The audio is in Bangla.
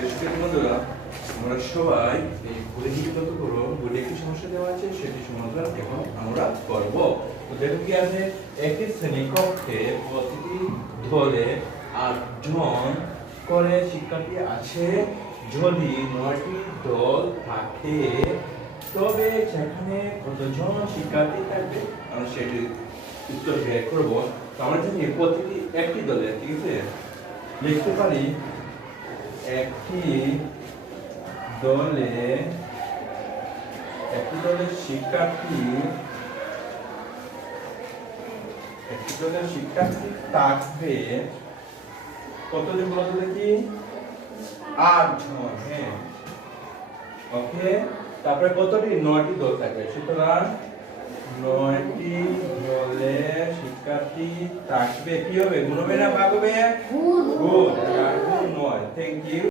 প্রিয় বন্ধুরা, আমরা সবাই এই পরিচিত করো বলে একটি সমস্যা দেওয়া আছে, সেটি সমাধান এখন আমরা করব। তো দেখুন কি আছে, একটি শ্রেণীকক্ষে প্রতিটি দলে 8 জন করে শিক্ষার্থী আছে। যদি 9টি দল থাকে তবে সেখানে কতজন শিক্ষার্থী থাকবে আমরা সেটি উত্তর বের করব। তো আমরা জানি প্রতিটি একটি দলে, ঠিক আছে, লিখতে পারি একটি দলে শিক্ষার্থী থাকবে কতজন বলতে দেখি? 8 জন। হ্যাঁ, ওকে। তারপরে কতটি? 9টি দল থাকবে। সুতরাং 9টি দলে শিক্ষার্থী থাকবে। কি হবে? গুণ হবে না ভাগ হবে? গুণ। 8 গুণ 9। Thank you.